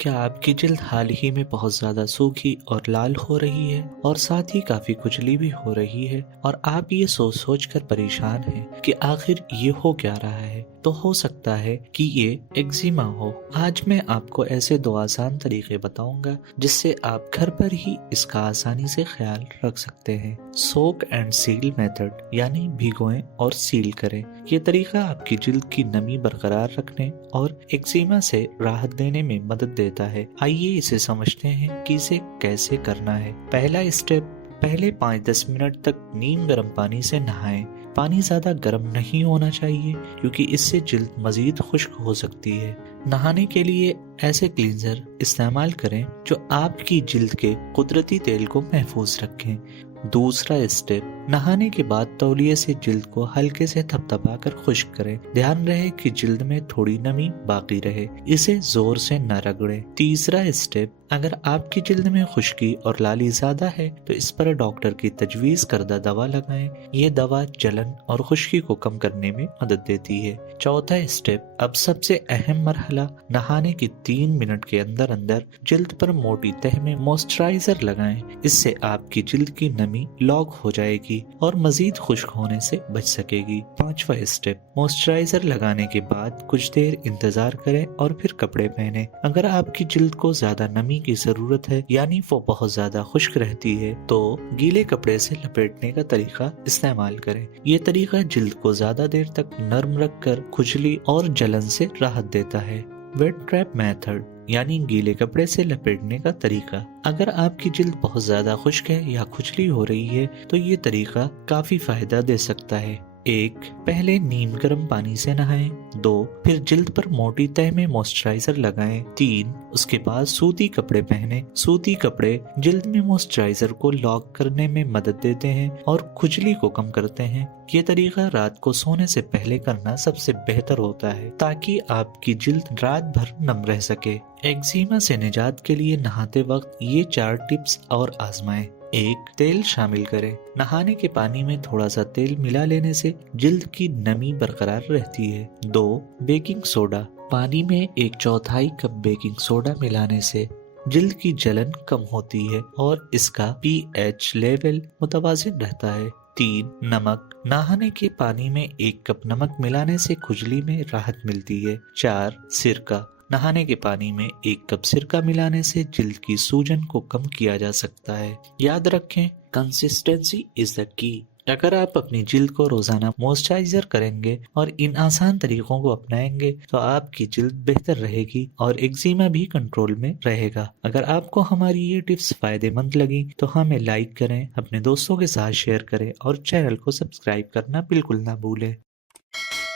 क्या आपकी जल्द हाल ही में बहुत ज्यादा सूखी और लाल हो रही है और साथ ही काफी खुजली भी हो रही है और आप ये सोच सोच कर परेशान हैं कि आखिर ये हो क्या रहा है? तो हो सकता है कि ये एक्जिमा हो। आज मैं आपको ऐसे 2 आसान तरीके बताऊंगा जिससे आप घर पर ही इसका आसानी से ख्याल रख सकते हैं। सोक एंड सील मेथड, यानी भिगोएं और सील करें। ये तरीका आपकी जल्द की नमी बरकरार रखने और एक्जिमा से राहत देने में मदद देता है। आइए इसे समझते हैं कि इसे कैसे करना है। पहला स्टेप, पहले 5-10 मिनट तक नीम गर्म पानी से नहाएं। पानी ज्यादा गर्म नहीं होना चाहिए क्योंकि इससे जल्द मजीद खुश्क हो सकती है। नहाने के लिए ऐसे क्लींजर इस्तेमाल करें जो आपकी जल्द के कुदरती तेल को महफूज रखें। दूसरा स्टेप, नहाने के बाद तौलिए से जल्द को हल्के से थपथपाकर खुश्क करें। ध्यान रहे कि जल्द में थोड़ी नमी बाकी रहे, इसे जोर से न रगड़ें। तीसरा स्टेप, अगर आपकी जल्द में खुश्की और लाली ज्यादा है तो इस पर डॉक्टर की तजवीज करदा दवा लगाएं। ये दवा जलन और खुश्की को कम करने में मदद देती है। चौथा स्टेप, अब सबसे अहम मरहला, नहाने के 3 मिनट के अंदर अंदर जल्द पर मोटी तह में मॉइस्चराइजर लगाएं। इससे आपकी जल्द की नमी लॉक हो जाएगी और मजीद खुश्क होने से बच सकेगी। पांचवा स्टेप, मॉइस्चराइजर लगाने के बाद कुछ देर इंतजार करें और फिर कपड़े पहने। अगर आपकी जल्द को ज्यादा नमी की जरूरत है, यानी वो बहुत ज्यादा खुश्क रहती है, तो गीले कपड़े से लपेटने का तरीका इस्तेमाल करें। ये तरीका जल्द को ज्यादा देर तक नर्म रखकर खुजली और जलन से राहत देता है। वेट ट्रैप मेथड, यानी गीले कपड़े से लपेटने का तरीका। अगर आपकी जल्द बहुत ज्यादा खुश्क है या खुजली हो रही है तो ये तरीका काफी फायदा दे सकता है। 1, पहले नीम गर्म पानी से नहाएं। 2, फिर जल्द पर मोटी तह में मॉइस्चराइजर लगाएं। 3, उसके बाद सूती कपड़े पहने। सूती कपड़े जल्द में मॉइस्चराइजर को लॉक करने में मदद देते हैं और खुजली को कम करते हैं। ये तरीका रात को सोने से पहले करना सबसे बेहतर होता है ताकि आपकी जल्द रात भर नम रह सके। एक्जिमा से निजात के लिए नहाते वक्त ये 4 टिप्स और आजमाएं। 1, तेल शामिल करें। नहाने के पानी में थोड़ा सा तेल मिला लेने से जल्द की नमी बरकरार रहती है। 2, बेकिंग सोडा। पानी में 1/4 कप बेकिंग सोडा मिलाने से जल्द की जलन कम होती है और इसका pH लेवल मुतवाजिन रहता है। 3, नमक। नहाने के पानी में 1 कप नमक मिलाने से खुजली में राहत मिलती है। 4, सिरका। नहाने के पानी में 1 कप सिरका मिलाने से जल्द की सूजन को कम किया जा सकता है। याद रखें, कंसिस्टेंसी इज द की। अगर आप अपनी जल्द को रोजाना मॉइस्चराइजर करेंगे और इन आसान तरीकों को अपनाएंगे तो आपकी जल्द बेहतर रहेगी और एक्जिमा भी कंट्रोल में रहेगा। अगर आपको हमारी ये टिप्स फायदेमंद लगी तो हमें लाइक करें, अपने दोस्तों के साथ शेयर करें और चैनल को सब्सक्राइब करना बिल्कुल ना भूलें।